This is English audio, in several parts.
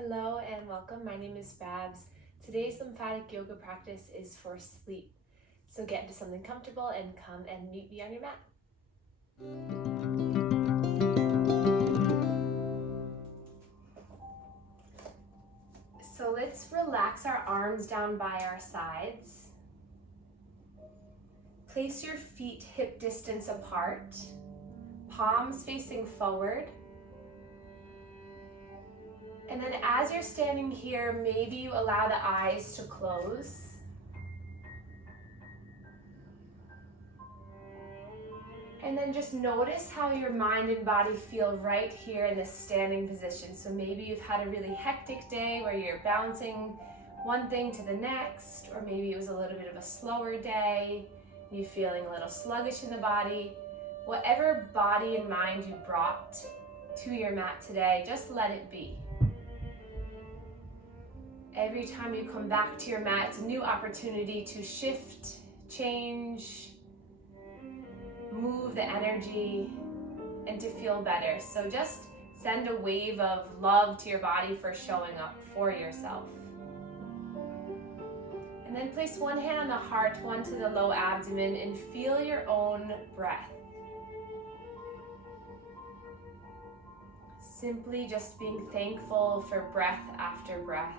Hello and welcome. My name is Babz. Today's lymphatic yoga practice is for sleep. So get into something comfortable and come and meet me on your mat. So let's relax our arms down by our sides. Place your feet hip distance apart, palms facing forward. And then as you're standing here, maybe you allow the eyes to close. And then just notice how your mind and body feel right here in this standing position. So maybe you've had a really hectic day where you're bouncing one thing to the next, or maybe it was a little bit of a slower day, you're feeling a little sluggish in the body. Whatever body and mind you brought to your mat today, just let it be. Every time you come back to your mat, it's a new opportunity to shift, change, move the energy, and to feel better. So just send a wave of love to your body for showing up for yourself. And then place one hand on the heart, one to the low abdomen, and feel your own breath. Simply just being thankful for breath after breath.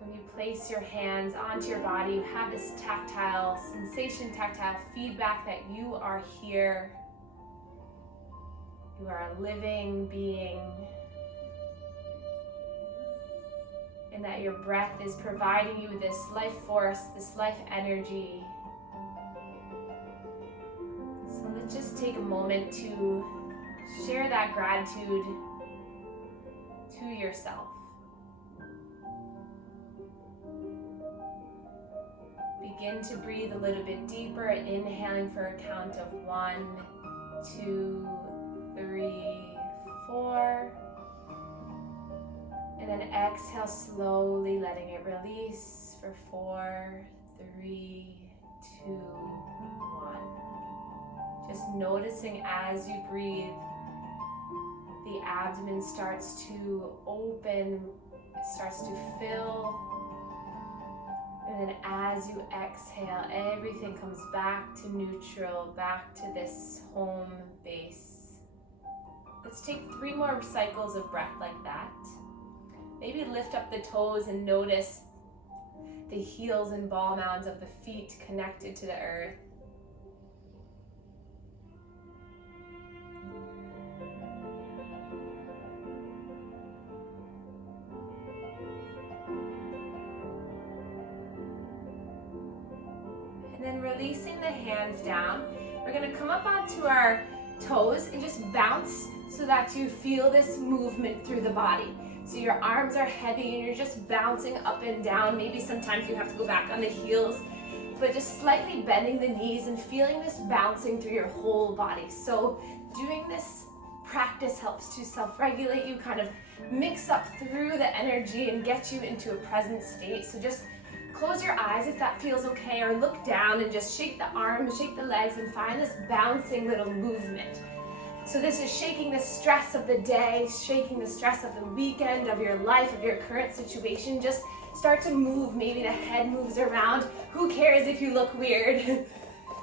When you place your hands onto your body, you have this tactile sensation, tactile feedback that you are here. You are a living being. And that your breath is providing you this life force, this life energy. So let's just take a moment to share that gratitude to yourself. Begin to breathe a little bit deeper, inhaling for a count of 1, 2, 3, 4. And then exhale slowly, letting it release for 4, 3, 2, 1. Just noticing as you breathe, the abdomen starts to open, starts to fill. And then as you exhale, everything comes back to neutral, back to this home base. Let's take 3 more cycles of breath like that. Maybe lift up the toes and notice the heels and ball mounds of the feet connected to the earth. Then releasing the hands down, we're going to come up onto our toes and just bounce so that you feel this movement through the body. So your arms are heavy and you're just bouncing up and down. Maybe sometimes you have to go back on the heels, but just slightly bending the knees and feeling this bouncing through your whole body. So doing this practice helps to self-regulate you, kind of mix up through the energy and get you into a present state. So just close your eyes if that feels okay, or look down and just shake the arms, shake the legs, and find this bouncing little movement. So this is shaking the stress of the day, shaking the stress of the weekend, of your life, of your current situation. Just start to move. Maybe the head moves around. Who cares if you look weird?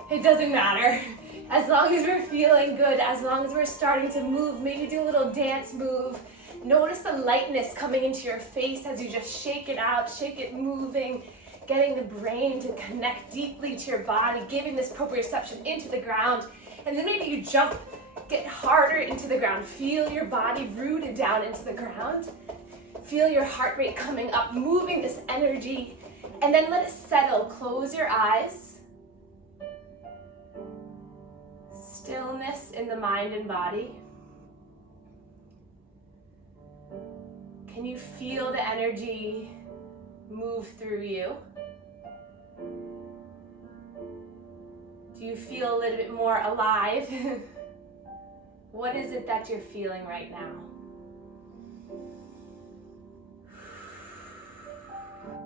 It doesn't matter. As long as we're feeling good, as long as we're starting to move, maybe do a little dance move. Notice the lightness coming into your face as you just shake it out, shake it moving, getting the brain to connect deeply to your body, giving this proprioception into the ground. And then maybe you jump, get harder into the ground. Feel your body rooted down into the ground. Feel your heart rate coming up, moving this energy. And then let it settle. Close your eyes. Stillness in the mind and body. Can you feel the energy move through you? Do you feel a little bit more alive? What is it that you're feeling right now?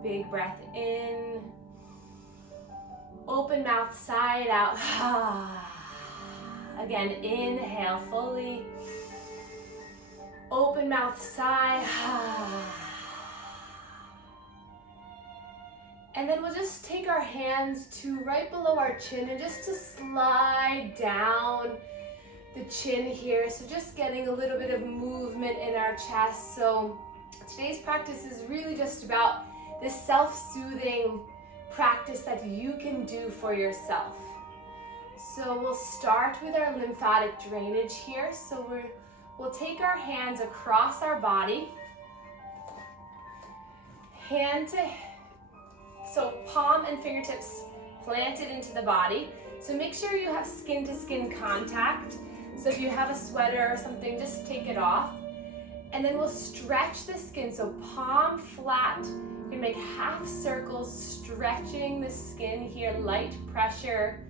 Big breath in. Open mouth, side out. Again, inhale fully. Open mouth, sigh. And then we'll just take our hands to right below our chin and just to slide down the chin here. So just getting a little bit of movement in our chest. So today's practice is really just about this self-soothing practice that you can do for yourself. So we'll start with our lymphatic drainage here. So we'll take our hands across our body, so palm and fingertips planted into the body. So make sure you have skin to skin contact. So if you have a sweater or something, just take it off. And then we'll stretch the skin, so palm flat. You're gonna make half circles, stretching the skin here, light pressure.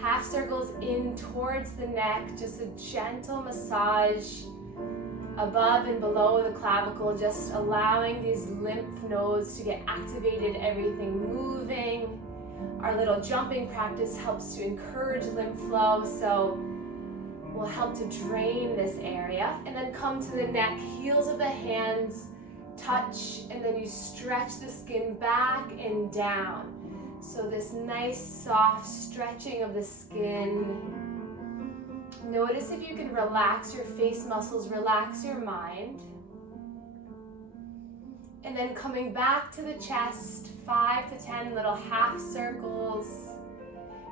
Half circles in towards the neck, just a gentle massage above and below the clavicle, just allowing these lymph nodes to get activated, everything moving. Our little jumping practice helps to encourage lymph flow, so will help to drain this area. And then come to the neck, heels of the hands touch, and then you stretch the skin back and down. So this nice soft stretching of the skin. Notice if you can relax your face muscles, relax your mind. And then coming back to the chest, 5 to 10 little half circles.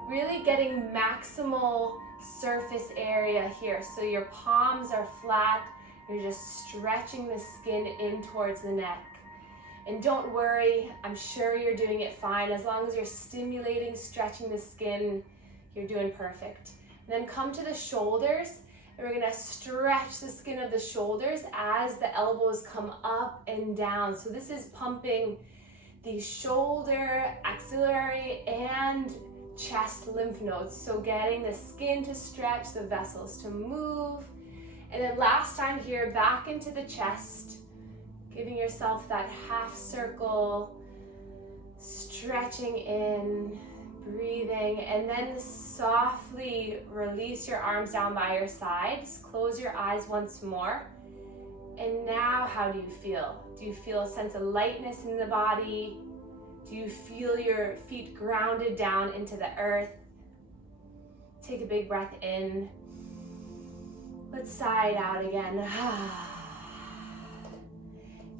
Really getting maximal surface area here. So your palms are flat, you're just stretching the skin in towards the neck. And don't worry, I'm sure you're doing it fine. As long as you're stimulating, stretching the skin, you're doing perfect. And then come to the shoulders, and we're gonna stretch the skin of the shoulders as the elbows come up and down. So this is pumping the shoulder, axillary, and chest lymph nodes. So getting the skin to stretch, the vessels to move. And then last time here, back into the chest, giving yourself that half circle, stretching in, breathing, and then softly release your arms down by your sides. Close your eyes once more. And now, how do you feel? Do you feel a sense of lightness in the body? Do you feel your feet grounded down into the earth? Take a big breath in. Let's sigh it out again.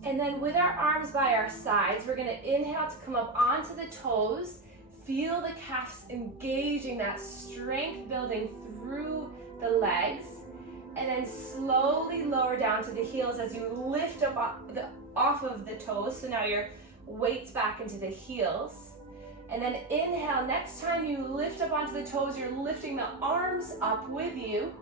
And then with our arms by our sides, we're gonna inhale to come up onto the toes. Feel the calves engaging, that strength building through the legs. And then slowly lower down to the heels as you lift up off of the toes. So now your weight's back into the heels. And then inhale, next time you lift up onto the toes, you're lifting the arms up with you.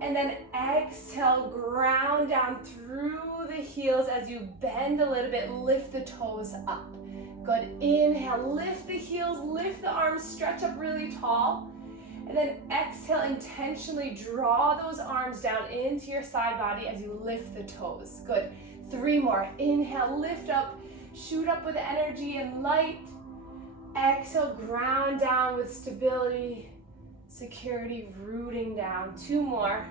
And then exhale, ground down through the heels as you bend a little bit, lift the toes up. Good, inhale, lift the heels, lift the arms, stretch up really tall. And then exhale, intentionally draw those arms down into your side body as you lift the toes. Good, 3 more. Inhale, lift up, shoot up with energy and light. Exhale, ground down with stability, security, rooting down. 2 more.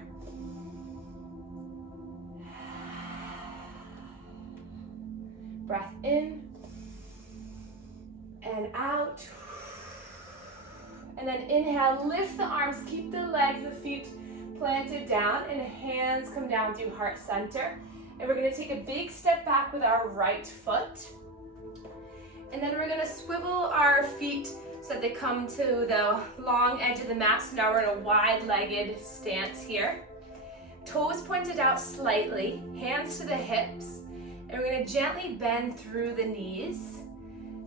Breath in and out. And then inhale, lift the arms, keep the legs, the feet planted down, and hands come down through heart center. And we're gonna take a big step back with our right foot. And then we're gonna swivel our feet so that they come to the long edge of the mat. So now we're in a wide-legged stance here. Toes pointed out slightly, hands to the hips. And we're gonna gently bend through the knees.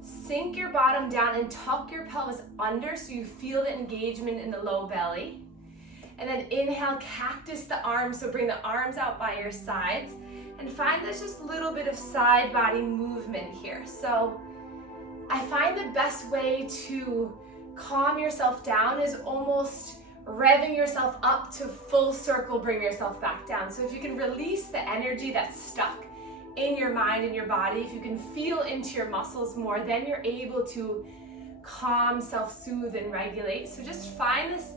Sink your bottom down and tuck your pelvis under so you feel the engagement in the low belly. And then inhale, cactus the arms, so bring the arms out by your sides. And find there's just a little bit of side body movement here. So I find the best way to calm yourself down is almost revving yourself up to full circle, bring yourself back down. So if you can release the energy that's stuck in your mind and your body, if you can feel into your muscles more, then you're able to calm, self-soothe, and regulate. So just find this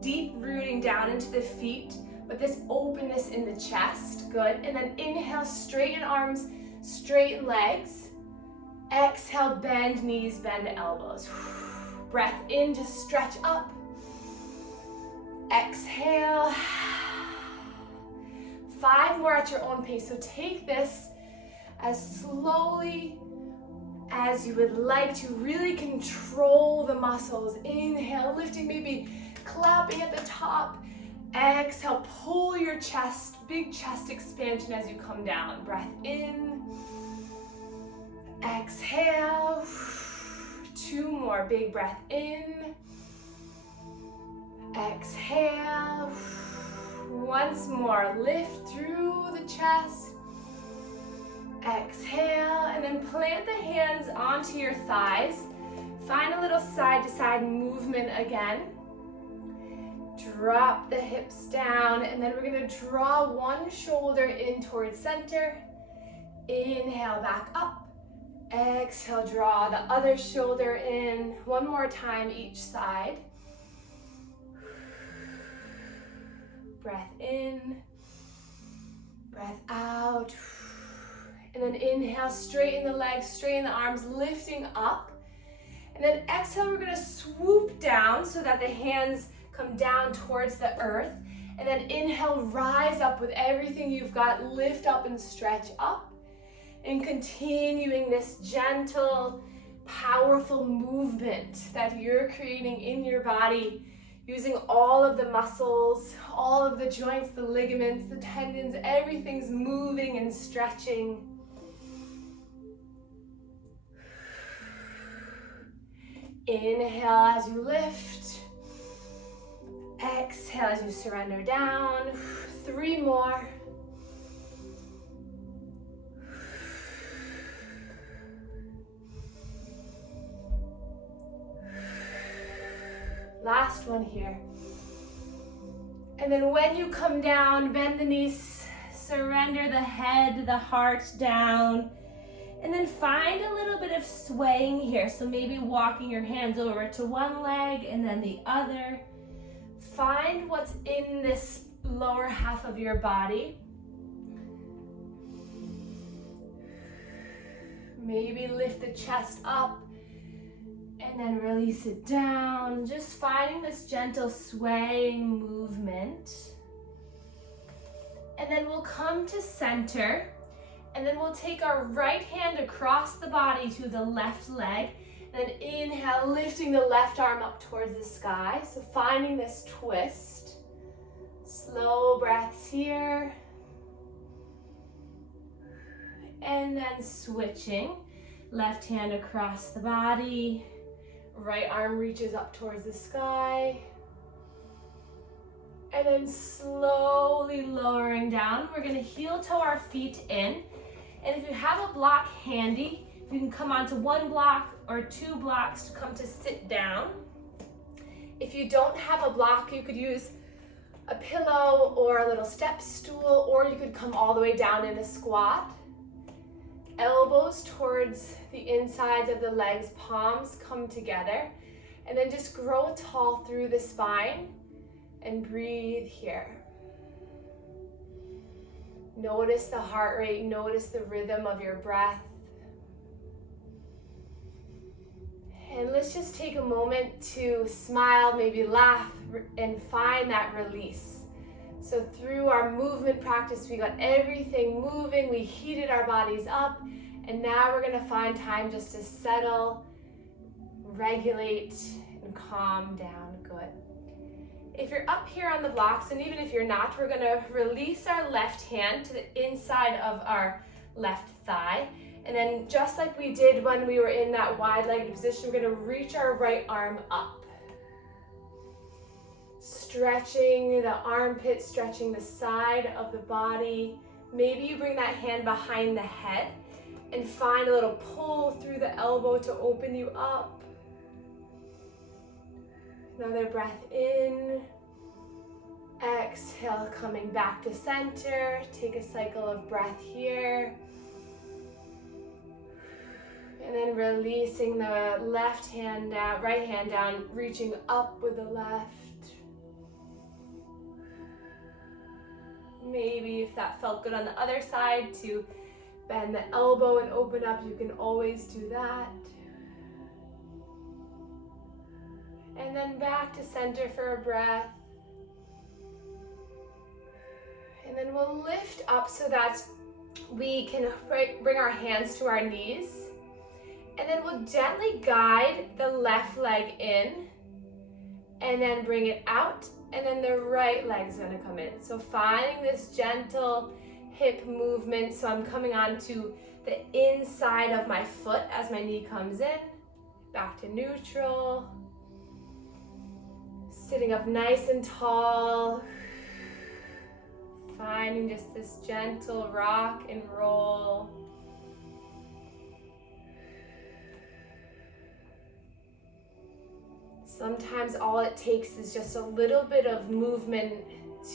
deep rooting down into the feet. but this openness in the chest. Good. And then inhale, straighten arms, straighten legs. Exhale, bend knees, bend elbows. Breath in to stretch up. Exhale. 5 more at your own pace. So take this as slowly as you would like to. Really control the muscles. Inhale, lifting, maybe clapping at the top. Exhale, pull your chest, big chest expansion as you come down. Breath in. Exhale. 2 more, big breath in. Exhale. Once more, lift through the chest. Exhale, and then plant the hands onto your thighs. Find a little side-to-side movement again. Drop the hips down, and then we're gonna draw one shoulder in towards center. Inhale, back up. Exhale, draw the other shoulder in. One more time each side. Breath in, breath out. And then inhale, straighten the legs, straighten the arms, lifting up. And then exhale, we're gonna swoop down so that the hands come down towards the earth. And then inhale, rise up with everything you've got, lift up and stretch up. And continuing this gentle, powerful movement that you're creating in your body, using all of the muscles, all of the joints, the ligaments, the tendons, everything's moving and stretching. Inhale as you lift. Exhale as you surrender down. 3 more. Last one here. And then when you come down, bend the knees, surrender the head, the heart down, and then find a little bit of swaying here. So maybe walking your hands over to one leg and then the other. Find what's in this lower half of your body. Maybe lift the chest up and then release it down. Just finding this gentle swaying movement. And then we'll come to center, and then we'll take our right hand across the body to the left leg, and then inhale, lifting the left arm up towards the sky. So finding this twist. Slow breaths here. And then switching. Left hand across the body. Right arm reaches up towards the sky. And then slowly lowering down. We're gonna heel toe our feet in. And if you have a block handy, you can come onto 1 block or 2 blocks to come to sit down. If you don't have a block, you could use a pillow or a little step stool, or you could come all the way down in a squat. Elbows towards the insides of the legs, palms come together, and then just grow tall through the spine and breathe here. Notice the heart rate, notice the rhythm of your breath. And let's just take a moment to smile, maybe laugh, and find that release. So through our movement practice, we got everything moving, we heated our bodies up, and now we're gonna find time just to settle, regulate, and calm down. Good. If you're up here on the blocks, and even if you're not, we're gonna release our left hand to the inside of our left thigh. And then just like we did when we were in that wide-legged position, we're gonna reach our right arm up. Stretching the armpit, stretching the side of the body. Maybe you bring that hand behind the head and find a little pull through the elbow to open you up. Another breath in. Exhale, coming back to center. Take a cycle of breath here. And then releasing the left hand down, right hand down, reaching up with the left. maybe if that felt good on the other side, to bend the elbow and open up, you can always do that. And then back to center for a breath. And then we'll lift up so that we can bring our hands to our knees. And then we'll gently guide the left leg in and then bring it out. And then the right leg's gonna come in. So finding this gentle hip movement. So I'm coming onto the inside of my foot as my knee comes in. Back to neutral. Sitting up nice and tall. Finding just this gentle rock and roll. Sometimes all it takes is just a little bit of movement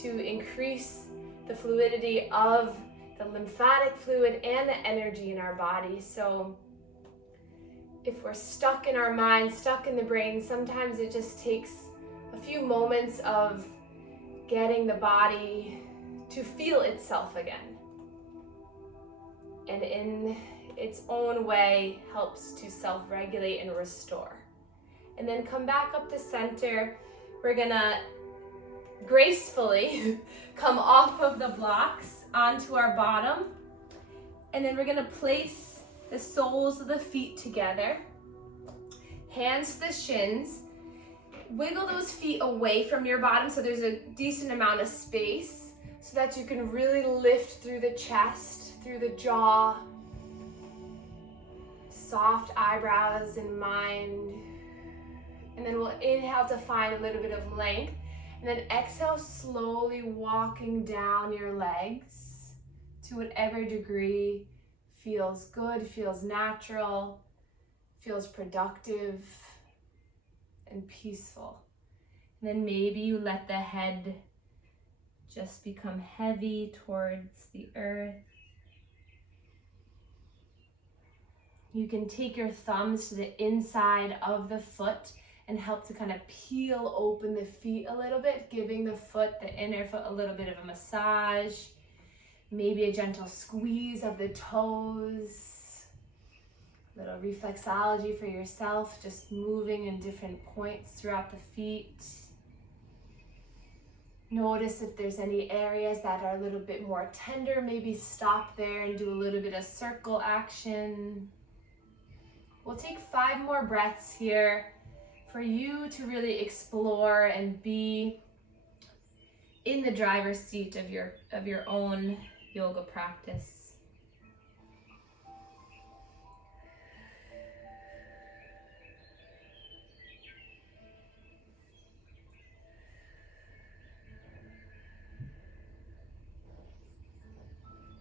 to increase the fluidity of the lymphatic fluid and the energy in our body. So if we're stuck in our mind, stuck in the brain, sometimes it just takes a few moments of getting the body to feel itself again. And in its own way helps to self-regulate and restore. And then come back up to center. We're gonna gracefully come off of the blocks onto our bottom. And then we're gonna place the soles of the feet together. Hands to the shins. Wiggle those feet away from your bottom so there's a decent amount of space so that you can really lift through the chest, through the jaw. Soft eyebrows in mind. And then we'll inhale to find a little bit of length. And then exhale, slowly walking down your legs to whatever degree feels good, feels natural, feels productive and peaceful. And then maybe you let the head just become heavy towards the earth. You can take your thumbs to the inside of the foot and help to kind of peel open the feet a little bit, giving the foot, the inner foot, a little bit of a massage. Maybe a gentle squeeze of the toes. Little reflexology for yourself, just moving in different points throughout the feet. Notice if there's any areas that are a little bit more tender, maybe stop there and do a little bit of circle action. We'll take 5 more breaths here for you to really explore and be in the driver's seat of your own yoga practice.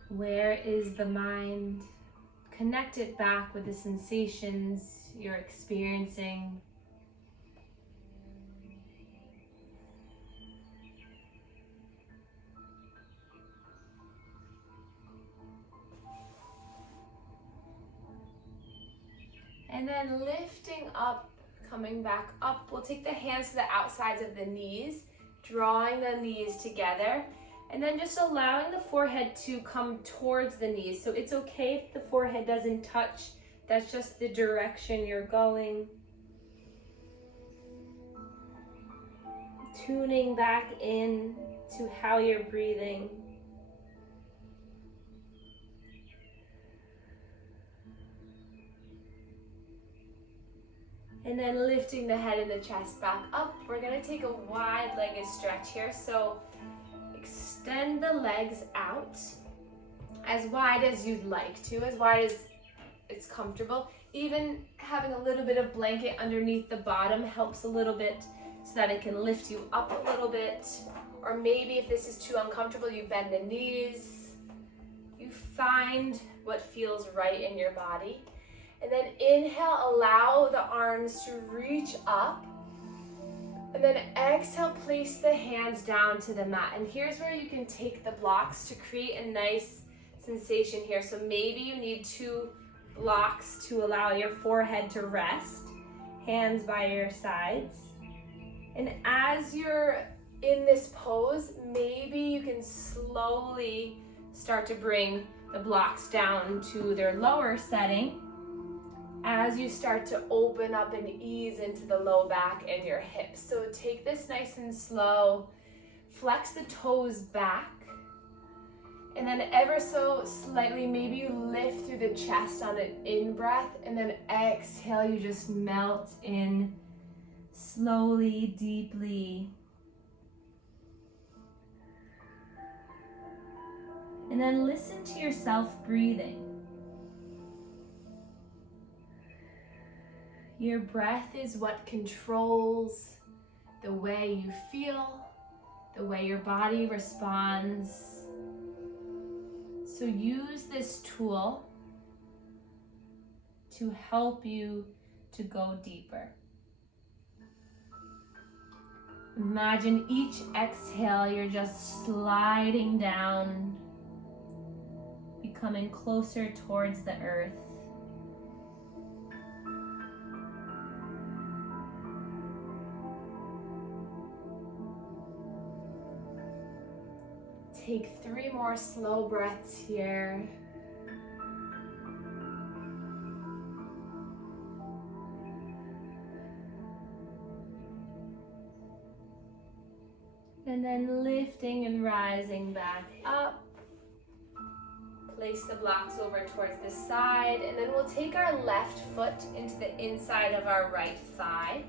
Where is the mind? Connect it back with the sensations you're experiencing. And then lifting up, coming back up. We'll take the hands to the outsides of the knees, drawing the knees together. And then just allowing the forehead to come towards the knees. So it's okay if the forehead doesn't touch. That's just the direction you're going. Tuning back in to how you're breathing. And then lifting the head and the chest back up. We're gonna take a wide-legged stretch here. So extend the legs out as wide as you'd like to, as wide as it's comfortable. Even having a little bit of blanket underneath the bottom helps a little bit so that it can lift you up a little bit. Or maybe if this is too uncomfortable, you bend the knees. You find what feels right in your body. And then inhale, allow the arms to reach up. And then exhale, place the hands down to the mat. And here's where you can take the blocks to create a nice sensation here. So maybe you need 2 blocks to allow your forehead to rest. Hands by your sides. And as you're in this pose, maybe you can slowly start to bring the blocks down to their lower setting as you start to open up and ease into the low back and your hips. So take this nice and slow, flex the toes back, and then ever so slightly, maybe you lift through the chest on an in-breath, and then exhale, you just melt in slowly, deeply. And then listen to yourself breathing. Your breath is what controls the way you feel, the way your body responds. So use this tool to help you to go deeper. Imagine each exhale, you're just sliding down, becoming closer towards the earth. Take 3 more slow breaths here. And then lifting and rising back up. Place the blocks over towards the side, and then we'll take our left foot into the inside of our right thigh.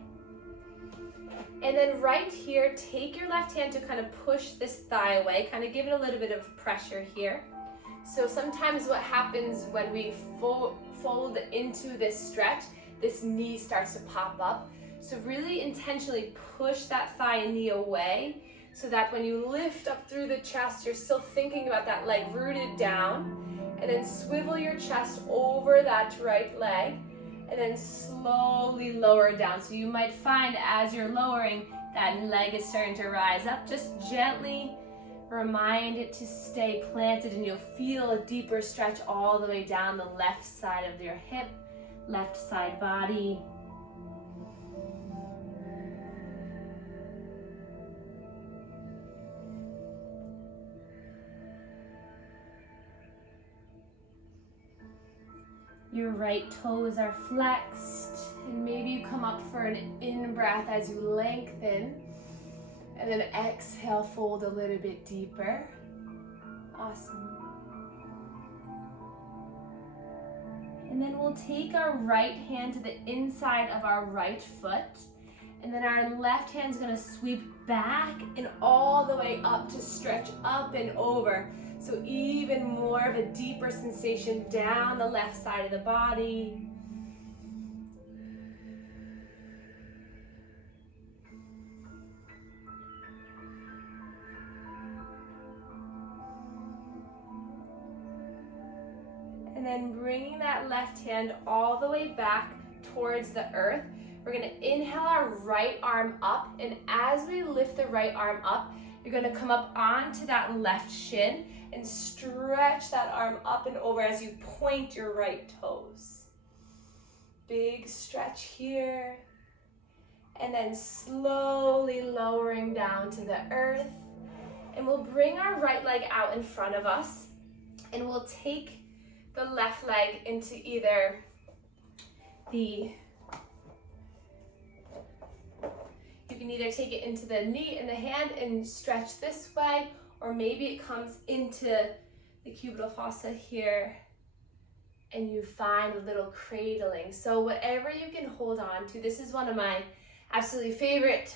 And then right here, take your left hand to kind of push this thigh away, kind of give it a little bit of pressure here. So sometimes what happens when we fold into this stretch, this knee starts to pop up. So really intentionally push that thigh and knee away so that when you lift up through the chest, you're still thinking about that leg rooted down. And then swivel your chest over that right leg. And then slowly lower down. So you might find as you're lowering, that leg is starting to rise up. Just gently remind it to stay planted, and you'll feel a deeper stretch all the way down the left side of your hip, left side body. Your right toes are flexed, and maybe you come up for an in-breath as you lengthen, and then exhale, fold a little bit deeper. Awesome. And then we'll take our right hand to the inside of our right foot, and then our left hand's gonna sweep back and all the way up to stretch up and over. So even more of a deeper sensation down the left side of the body. And then bringing that left hand all the way back towards the earth. We're gonna inhale our right arm up, and as we lift the right arm up, you're gonna come up onto that left shin and stretch that arm up and over as you point your right toes. Big stretch here. And then slowly lowering down to the earth. And we'll bring our right leg out in front of us, and we'll take the left leg into either you can either take it into the knee and the hand and stretch this way, or maybe it comes into the cubital fossa here and you find a little cradling. So whatever you can hold on to, this is one of my absolutely favorite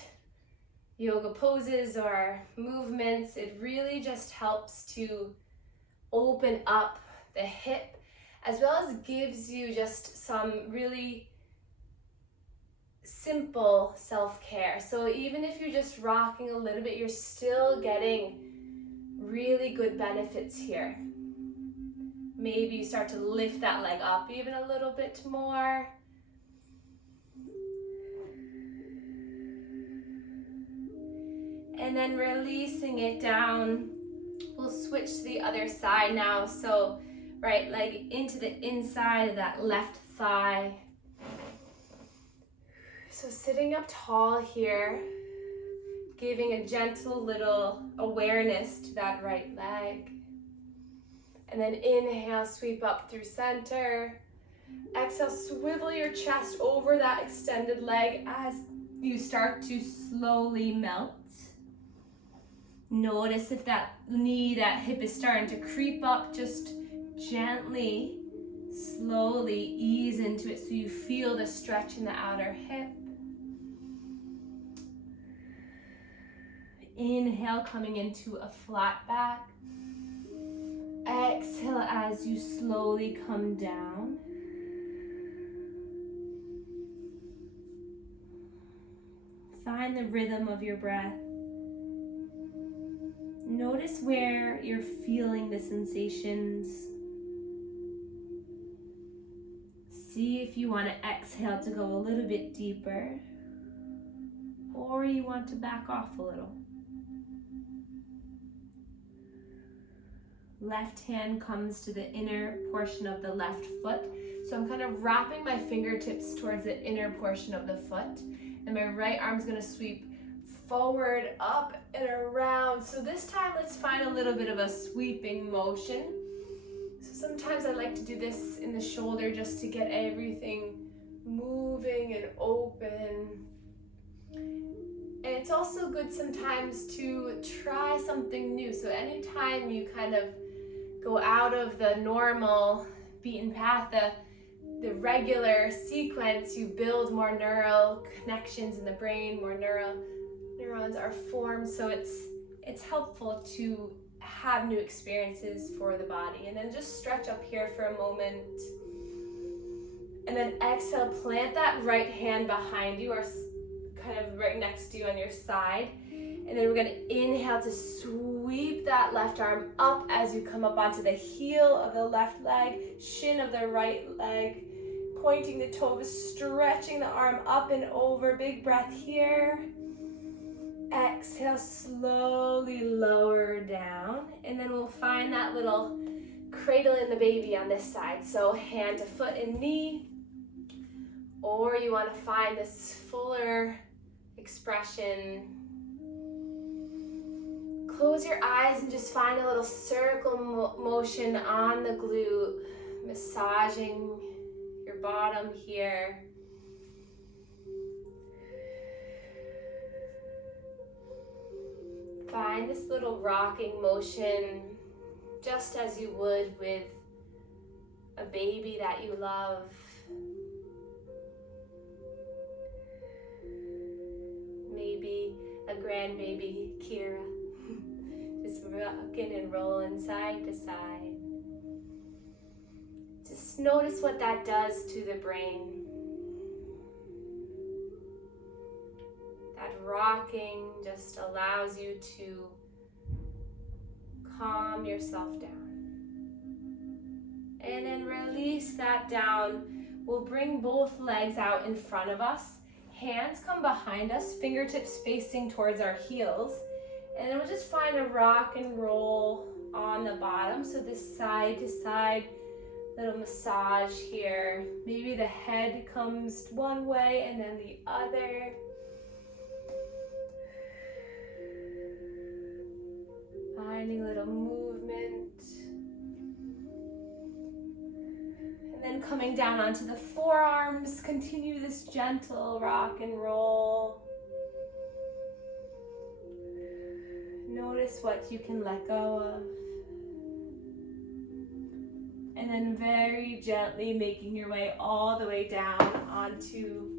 yoga poses or movements. It really just helps to open up the hip, as well as gives you just some really simple self-care. So even if you're just rocking a little bit, you're still getting really good benefits here. Maybe you start to lift that leg up even a little bit more. And then releasing it down. We'll switch to the other side now. So right leg into the inside of that left thigh. So sitting up tall here, Giving a gentle little awareness to that right leg. And then inhale, sweep up through center. Exhale, swivel your chest over that extended leg as you start to slowly melt. Notice if that knee, that hip is starting to creep up, just gently, slowly ease into it so you feel the stretch in the outer hip. Inhale, coming into a flat back. Exhale as you slowly come down. Find the rhythm of your breath. Notice where you're feeling the sensations. See if you want to exhale to go a little bit deeper, or you want to back off a little. Left hand comes to the inner portion of the left foot. So I'm kind of wrapping my fingertips towards the inner portion of the foot. And my right arm's gonna sweep forward, up, and around. So this time, let's find a little bit of a sweeping motion. So sometimes I like to do this in the shoulder just to get everything moving and open. And it's also good sometimes to try something new. So anytime you kind of go out of the normal beaten path, the regular sequence, you build more neural connections in the brain, more neurons are formed. So it's helpful to have new experiences for the body. And then just stretch up here for a moment. And then exhale, plant that right hand behind you or kind of right next to you on your side. And then we're gonna inhale to sweep that left arm up as you come up onto the heel of the left leg, shin of the right leg, pointing the toes, stretching the arm up and over. Big breath here. Exhale, slowly lower down. And then we'll find that little cradle in the baby on this side. So hand to foot and knee. Or you wanna find this fuller expression. Close your eyes and just find a little circle motion on the glute, massaging your bottom here. Find this little rocking motion just as you would with a baby that you love. Maybe a grandbaby, Kira. Just rocking and rolling side to side. Just notice what that does to the brain. That rocking just allows you to calm yourself down. And then release that down. We'll bring both legs out in front of us. Hands come behind us, fingertips facing towards our heels. And then we'll just find a rock and roll on the bottom. So this side to side little massage here. Maybe the head comes one way and then the other. Finding a little movement. And then coming down onto the forearms, continue this gentle rock and roll. Notice what you can let go of. And then very gently making your way all the way down onto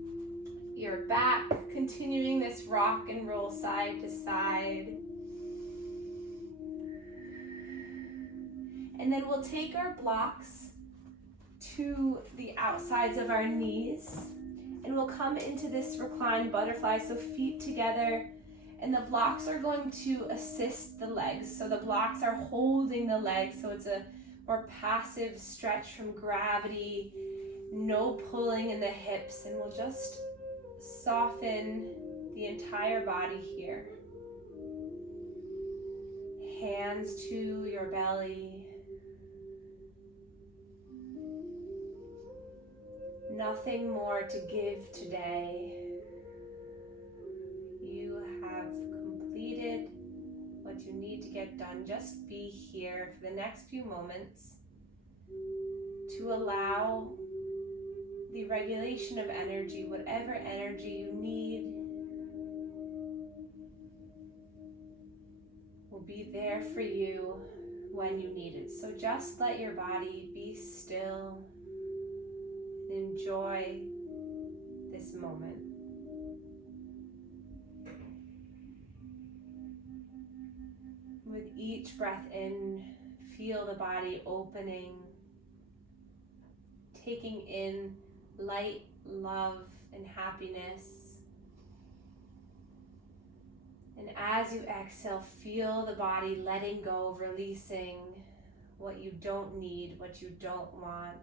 your back, continuing this rock and roll side to side. And then we'll take our blocks to the outsides of our knees and we'll come into this reclined butterfly, so feet together, and the blocks are going to assist the legs. So the blocks are holding the legs, so it's a more passive stretch from gravity, no pulling in the hips, and we'll just soften the entire body here. Hands to your belly. Nothing more to give today. You have what you need to get done. Just be here for the next few moments to allow the regulation of energy, whatever energy you need, will be there for you when you need it. So just let your body be still and enjoy this moment. With each breath in, feel the body opening, taking in light, love, and happiness. And as you exhale, feel the body letting go, releasing what you don't need, what you don't want.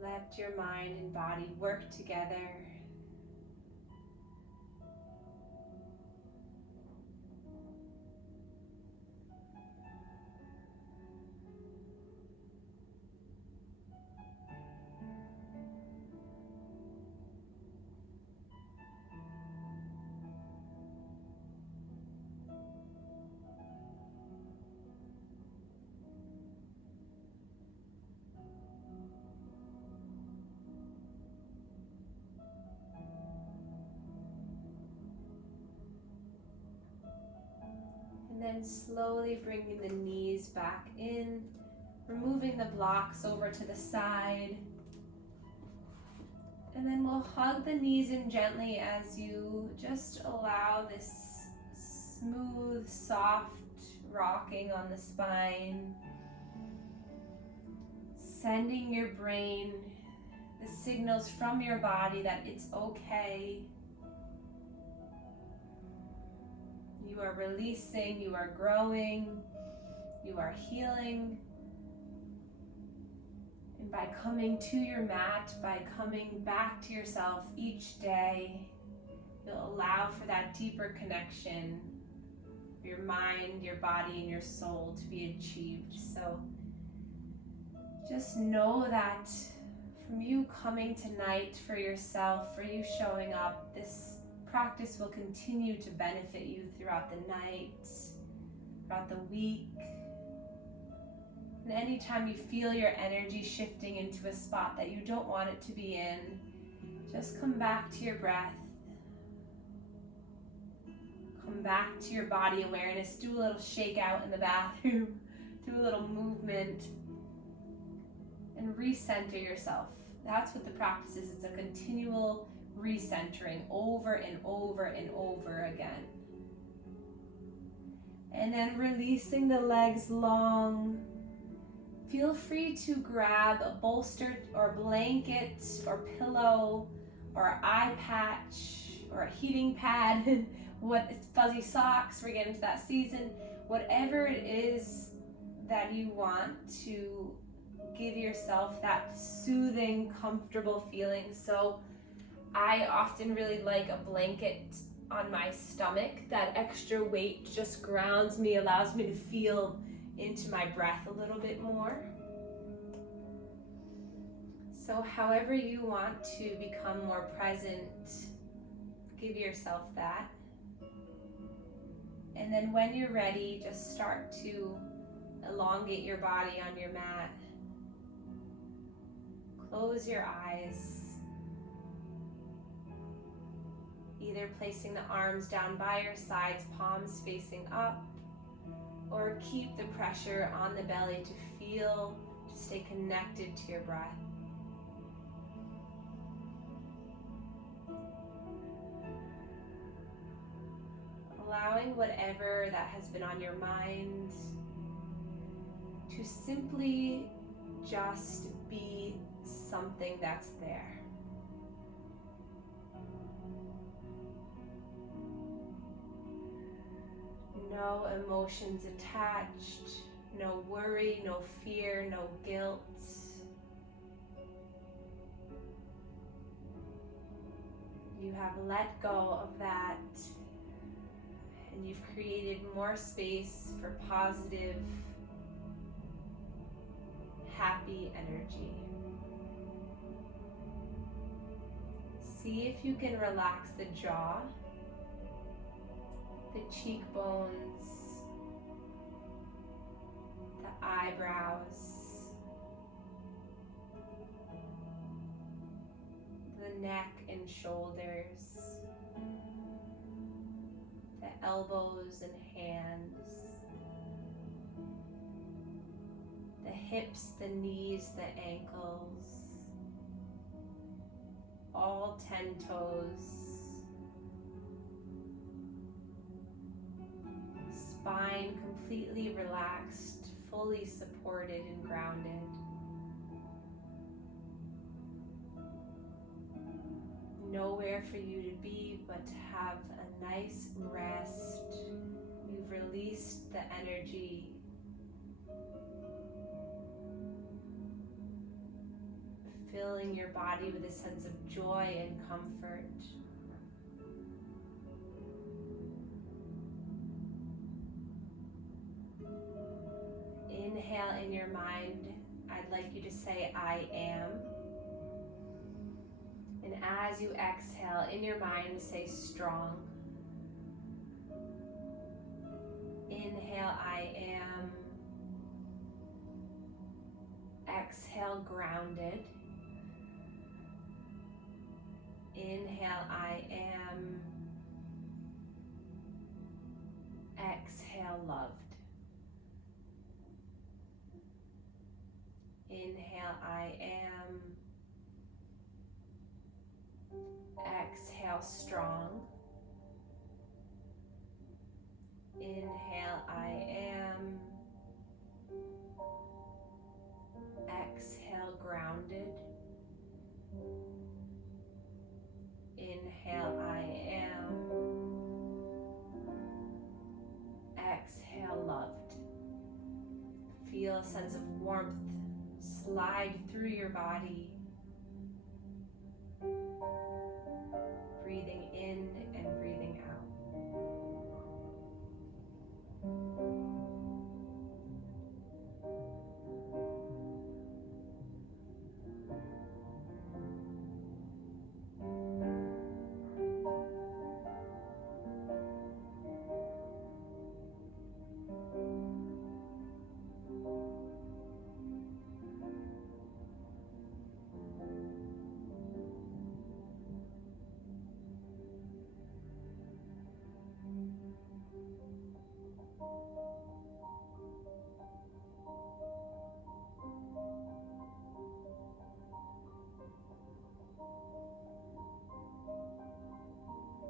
Let your mind and body work together. And then slowly bringing the knees back in, removing the blocks over to the side. And then we'll hug the knees in gently as you just allow this smooth, soft rocking on the spine. Sending your brain the signals from your body that it's okay. You are releasing, you are growing, you are healing. And by coming to your mat, by coming back to yourself each day, you'll allow for that deeper connection, your mind, your body, and your soul to be achieved. So just know that from you coming tonight for yourself, for you showing up, this practice will continue to benefit you throughout the night, throughout the week. And anytime you feel your energy shifting into a spot that you don't want it to be in, just come back to your breath. Come back to your body awareness. Do a little shake out in the bathroom. Do a little movement. And recenter yourself. That's what the practice is. It's a continual recentering over and over and over again. And then releasing the legs long. Feel free to grab a bolster or blanket or pillow or eye patch or a heating pad, fuzzy socks, we're getting to that season. Whatever it is that you want to give yourself that soothing, comfortable feeling. So I often really like a blanket on my stomach. That extra weight just grounds me, allows me to feel into my breath a little bit more. So however you want to become more present, give yourself that. And then when you're ready, just start to elongate your body on your mat. Close your eyes. Either placing the arms down by your sides, palms facing up, or keep the pressure on the belly to feel, to stay connected to your breath. Allowing whatever that has been on your mind to simply just be something that's there. No emotions attached, no worry, no fear, no guilt. You have let go of that, and you've created more space for positive, happy energy. See if you can relax the jaw, the cheekbones, the eyebrows, the neck and shoulders, the elbows and hands, the hips, the knees, the ankles, all 10 toes, spine completely relaxed, fully supported and grounded. Nowhere for you to be but to have a nice rest. You've released the energy. Filling your body with a sense of joy and comfort. Inhale in your mind. I'd like you to say, I am. And as you exhale in your mind, say strong. Inhale, I am. Exhale, grounded. Inhale, I am. Exhale, loved. Inhale, I am. Exhale, strong. Inhale, I am. Exhale, grounded. Inhale, I am. Exhale, loved. Feel a sense of warmth slide through your body. Breathing in and breathing out.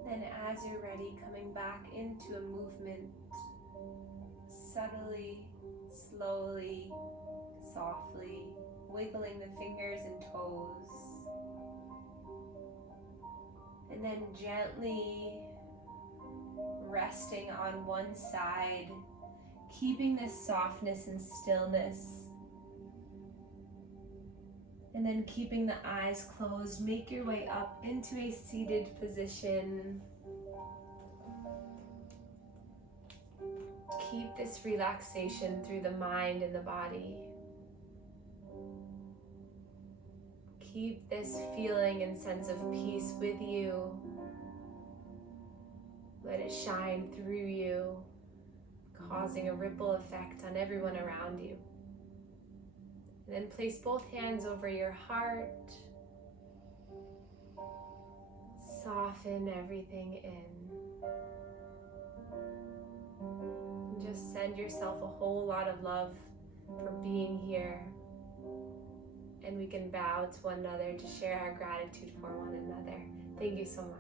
Then as you're ready, coming back into a movement, subtly, slowly, softly, wiggling the fingers and toes. And then gently resting on one side, keeping this softness and stillness. And then keeping the eyes closed, make your way up into a seated position. Keep this relaxation through the mind and the body. Keep this feeling and sense of peace with you. Let it shine through you, causing a ripple effect on everyone around you. And then place both hands over your heart. Soften everything in. And just send yourself a whole lot of love for being here. And we can bow to one another to share our gratitude for one another. Thank you so much.